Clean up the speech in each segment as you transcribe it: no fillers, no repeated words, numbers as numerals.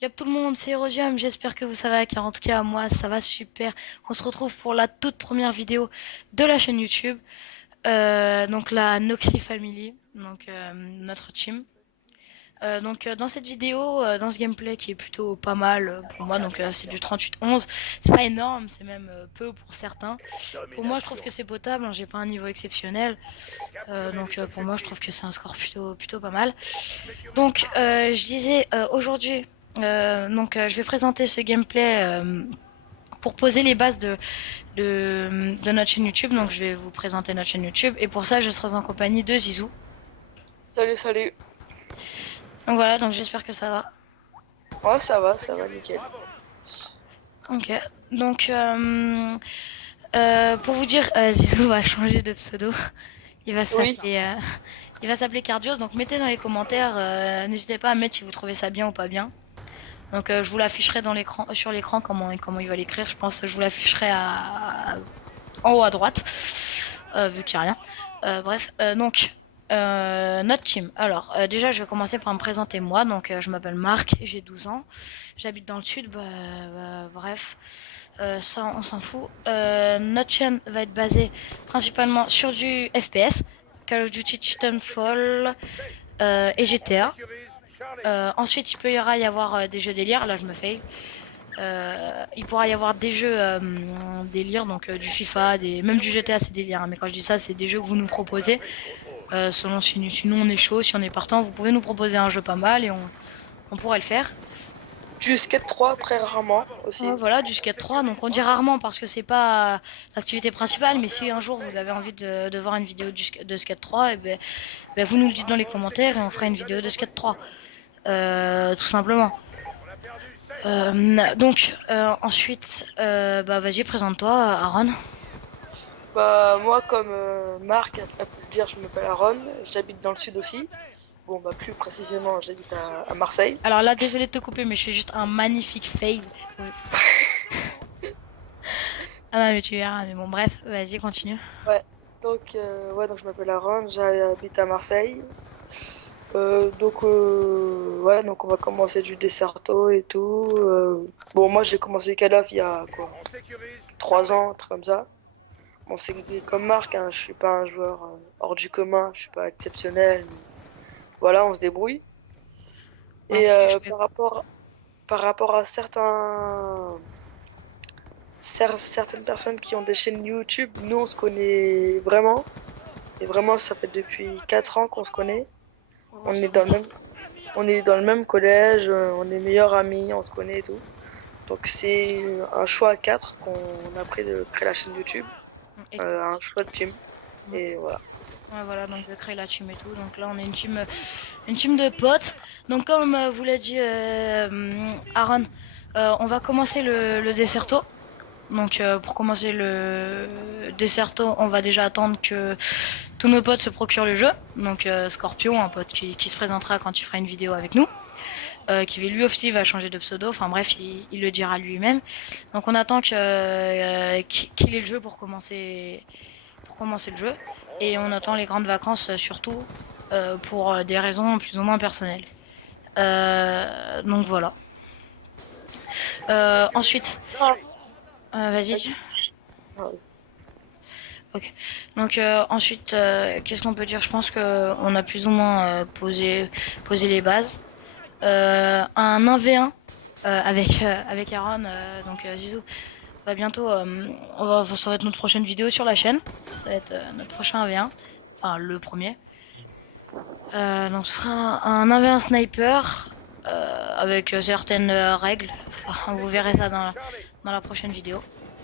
Yop tout le monde, c'est Erosium, j'espère que vous savez car en tout cas moi ça va super. On se retrouve pour la toute première vidéo de la chaîne YouTube, donc la Noxy Family, donc notre team. Dans cette vidéo, dans ce gameplay qui est plutôt pas mal pour moi, donc c'est du 38-11, c'est pas énorme, c'est même peu pour certains. Pour moi je trouve que c'est potable, hein, j'ai pas un niveau exceptionnel, pour moi je trouve que c'est un score plutôt pas mal. Je disais aujourd'hui, je vais présenter ce gameplay pour poser les bases de notre chaîne YouTube. Donc je vais vous présenter notre chaîne YouTube et pour ça je serai en compagnie de Zizou. Salut, salut. Donc voilà, donc j'espère que ça va. Ouais, ça va, nickel. Ok, donc pour vous dire, Zizou va changer de pseudo. Il va Oui, s'appeler il va s'appeler Cardios. Donc mettez dans les commentaires, n'hésitez pas à mettre si vous trouvez ça bien ou pas bien. Donc je vous l'afficherai dans l'écran, sur l'écran comment il va l'écrire. Je pense que je vous l'afficherai en haut à droite, vu qu'il n'y a rien. Notre team. Alors déjà je vais commencer par me présenter moi. Donc je m'appelle Marc, j'ai 12 ans. J'habite dans le sud, bref. Ça on s'en fout. Notre chaîne va être basée principalement sur du FPS, Call of Duty Titanfall et GTA. Ensuite, il peut y avoir des jeux délire. Là, je me fais. Il pourra y avoir des jeux délire, donc du FIFA, même du GTA, c'est délire. Hein, mais quand je dis ça, c'est des jeux que vous nous proposez. Selon si nous on est chaud, si on est partant, vous pouvez nous proposer un jeu pas mal et on pourrait le faire. du skate 3 très rarement aussi. Voilà, du skate 3. Donc on dit rarement parce que c'est pas l'activité principale, mais si un jour vous avez envie de voir une vidéo de skate 3, vous nous le dites dans les commentaires et on fera une vidéo de skate 3. Tout simplement. Ensuite, vas-y, présente-toi, Aaron. Bah, moi, comme Marc a pu le dire, je m'appelle Aaron, j'habite dans le sud aussi. Bon, bah, plus précisément, j'habite à Marseille. Alors là, désolé de te couper, mais je fais juste un magnifique fade. Ah non, mais tu verras, mais bon, bref, vas-y, continue. Ouais, donc je m'appelle Aaron, j'habite à Marseille. Donc on va commencer du Desserto et tout. Bon, moi, j'ai commencé Call of il y a quoi, 3 ans, un truc comme ça. Bon, c'est comme Marc, hein, je suis pas un joueur hors du commun, je suis pas exceptionnel. Mais voilà, on se débrouille. Ouais, Et c'est chouette. par rapport à certaines personnes qui ont des chaînes YouTube, nous on se connaît vraiment. Et vraiment, ça fait depuis 4 ans qu'on se connaît. On est dans le même, on est dans le même collège, on est meilleurs amis, on se connaît et tout. Donc c'est un choix à 4 qu'on a pris de créer la chaîne YouTube, Et- un choix de team. Et voilà. Ouais, voilà, donc de créer la team et tout. Donc là, on est une team de potes. Donc comme vous l'a dit Aaron, on va commencer le Desserto. Donc pour commencer le Desserto, on va déjà attendre que tous nos potes se procurent le jeu. Donc Scorpion, un pote qui se présentera quand il fera une vidéo avec nous. Qui lui aussi va changer de pseudo. Enfin bref, il le dira lui-même. Donc on attend qu'il ait le jeu pour commencer le jeu. Et on attend les grandes vacances surtout pour des raisons plus ou moins personnelles. Donc voilà. Ensuite, Ah, vas-y. ah, Ok. Donc ensuite, qu'est-ce qu'on peut dire? Je pense que on a plus ou moins posé les bases. Un 1v1 avec Aaron, Zizou. Bah bientôt, ça va être notre prochaine vidéo sur la chaîne. Ça va être notre prochain 1v1. Enfin, le premier. Donc ce sera un 1v1 sniper avec certaines règles. Enfin, vous verrez ça dans la prochaine vidéo.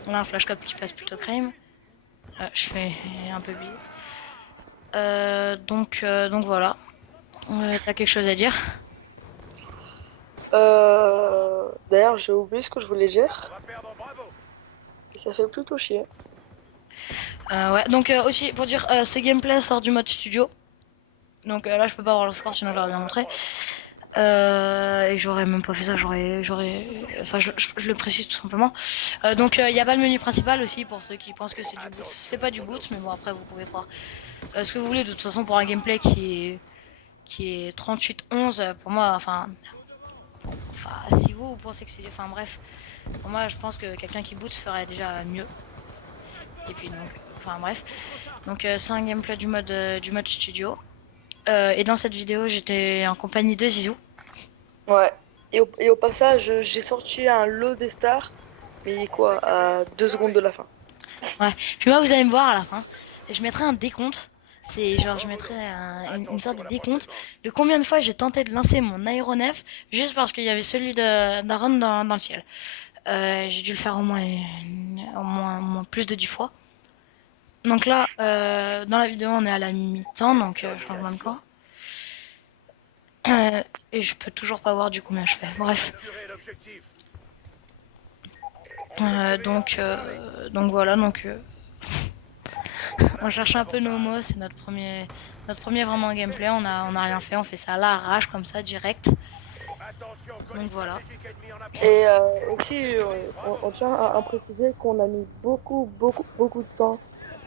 Là, un flashcop qui passe plutôt crime. Je fais un peu bide. Donc voilà. T'as quelque chose à dire? D'ailleurs, j'ai oublié ce que je voulais dire. Et ça fait plutôt chier. Ouais, donc aussi pour dire, ce gameplay sort du mode studio. Donc là, je peux pas avoir le score sinon je l'aurais bien montré. Et j'aurais même pas fait ça, enfin, je le précise tout simplement. Donc, il y a pas le menu principal aussi pour ceux qui pensent que c'est du boot. C'est pas du boot, mais bon, après, vous pouvez croire ce que vous voulez. De toute façon, pour un gameplay qui est 38-11, pour moi, enfin, si vous pensez que c'est, enfin, bref, pour moi, je pense que quelqu'un qui boot ferait déjà mieux. Et puis, donc, enfin, bref. Donc, c'est un gameplay du mode studio. Et dans cette vidéo, j'étais en compagnie de Zizou. Ouais. Et au passage, j'ai sorti un lot des stars, mais quoi, à 2 secondes de la fin. Ouais. Puis moi, vous allez me voir à la fin. Et je mettrai un décompte. C'est genre, je mettrai une sorte de décompte de combien de fois j'ai tenté de lancer mon aéronef juste parce qu'il y avait celui d'Aaron dans le ciel. J'ai dû le faire au moins plus de 10 fois. Donc là, dans la vidéo, on est à la mi-temps, donc changement de camp. Et je peux toujours pas voir du combien je fais. Bref. Donc voilà, on cherche un peu nos mots, c'est notre premier vraiment gameplay. On a rien fait, on fait ça à l'arrache comme ça, direct. Donc voilà. Et aussi, on tient à préciser qu'on a mis beaucoup, beaucoup, beaucoup de temps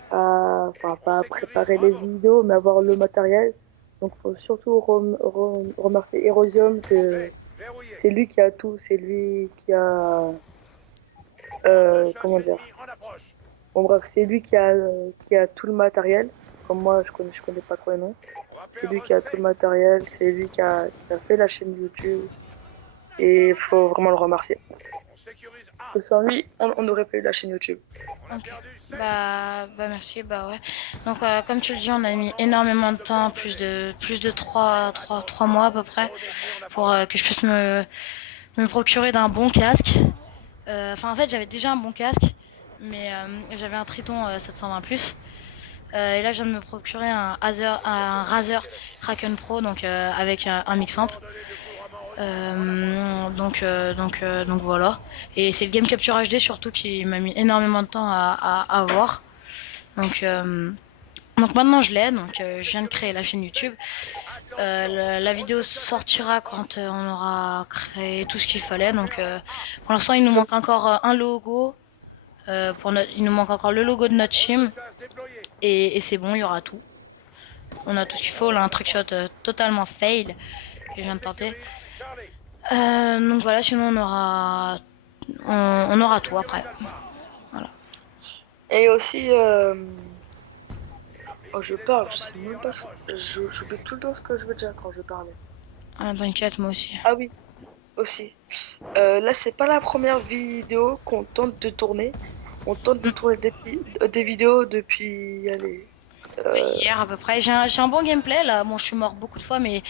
enfin, pas à préparer les vidéos, mais avoir le matériel. Donc, faut surtout remercier Erosium que c'est lui qui a tout, c'est lui qui a, comment dire. Bon bref, c'est lui qui a tout le matériel. Comme moi, je connais pas trop les noms. C'est lui qui a tout le matériel, c'est lui qui a fait la chaîne YouTube. Et il faut vraiment le remercier. Que sans lui, on n'aurait pas eu la chaîne YouTube. Ok. Bah merci, bah ouais. Donc comme tu le dis, on a mis énormément de temps, plus de 3 mois à peu près, pour que je puisse me procurer d'un bon casque. Enfin en fait j'avais déjà un bon casque, mais j'avais un Triton 720 plus. Et là je viens de me procurer un Razer Kraken Pro, donc avec un mix amp. Donc voilà. Et c'est le Game Capture HD surtout qui m'a mis énormément de temps à avoir. Donc, euh, donc maintenant je l'ai, donc je viens de créer la chaîne YouTube. La vidéo sortira quand on aura créé tout ce qu'il fallait. Donc pour l'instant il nous manque encore un logo. Il nous manque encore le logo de notre team. Et c'est bon, il y aura tout. On a tout ce qu'il faut. Là un trickshot totalement fail que je viens de tenter. Donc voilà, sinon on aura tout après. Voilà. Et aussi, oh, je parle, je sais même pas j'oublie tout le temps ce que je veux dire quand je parlais. Ah, t'inquiète, moi aussi. Ah oui, aussi. Là, c'est pas la première vidéo qu'on tente de tourner. On tente de tourner des vidéos depuis, allez, Hier à peu près. J'ai un bon gameplay là. Bon, je suis mort beaucoup de fois, mais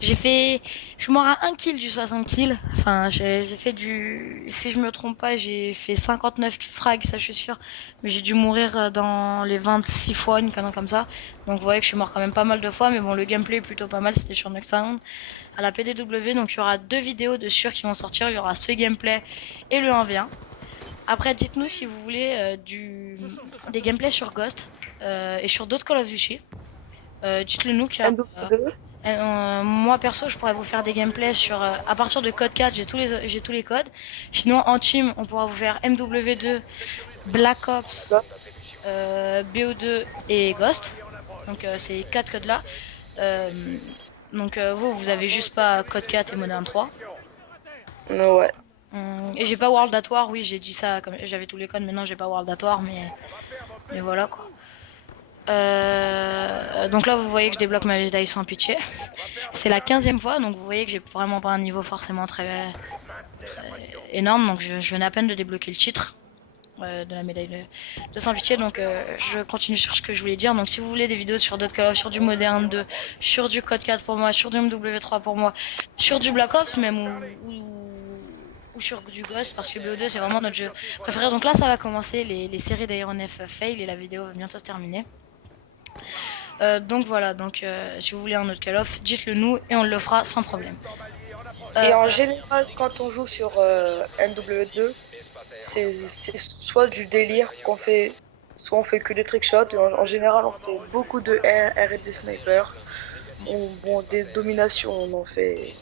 je suis mort à 1 kill du 60 kills. Enfin, j'ai fait si je me trompe pas, j'ai fait 59 frags, ça je suis sûr. Mais j'ai dû mourir dans les 26 fois, une connerie comme ça. Donc vous voyez que je suis mort quand même pas mal de fois, mais bon, le gameplay est plutôt pas mal. C'était sur Nextsound à la PDW. Donc il y aura 2 vidéos de sûr qui vont sortir. Il y aura ce gameplay et le 1v1. Après, dites-nous si vous voulez des gameplays sur Ghost et sur d'autres Call of Duty. Dites-le nous car MW2. moi perso, je pourrais vous faire des gameplays à partir de code 4, j'ai tous les codes. Sinon, en team, on pourra vous faire MW2, Black Ops, BO2 et Ghost. Donc, ces 4 codes-là. Donc, vous avez juste pas code 4 et Modern 3. Ouais. Et j'ai pas World at War, oui, j'ai dit ça comme j'avais tous les codes, maintenant j'ai pas World at War, mais voilà quoi. Donc là, vous voyez que je débloque ma médaille sans pitié. C'est la 15e fois, donc vous voyez que j'ai vraiment pas un niveau forcément très énorme, donc je viens à peine de débloquer le titre de la médaille de sans pitié. Donc je continue sur ce que je voulais dire. Donc si vous voulez des vidéos sur d'autres Call of, sur du Modern 2, sur du Code 4 pour moi, sur du MW3 pour moi, sur du Black Ops même ou sur du Ghost, parce que BO2 c'est vraiment notre jeu préféré. Donc là ça va commencer les séries d'aéronef fail et la vidéo va bientôt se terminer. Donc voilà, si vous voulez un autre Call of, dites-le nous et on le fera sans problème. Et en général, quand on joue sur NW2, c'est soit du délire qu'on fait, soit on fait que des trickshots. En général, on fait beaucoup de R et des snipers. Bon, des dominations, on en fait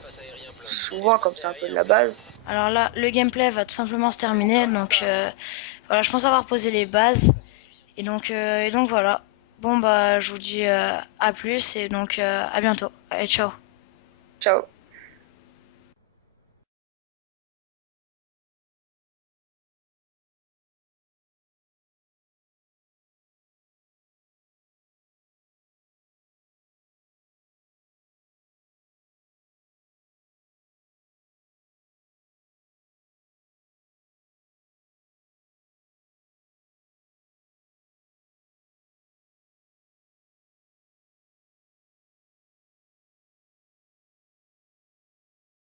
souvent, comme c'est un peu de la base. Alors là, le gameplay va tout simplement se terminer, donc voilà, je pense avoir posé les bases, et donc voilà. Bon bah, je vous dis à plus, et donc à bientôt. Allez, ciao. Ciao.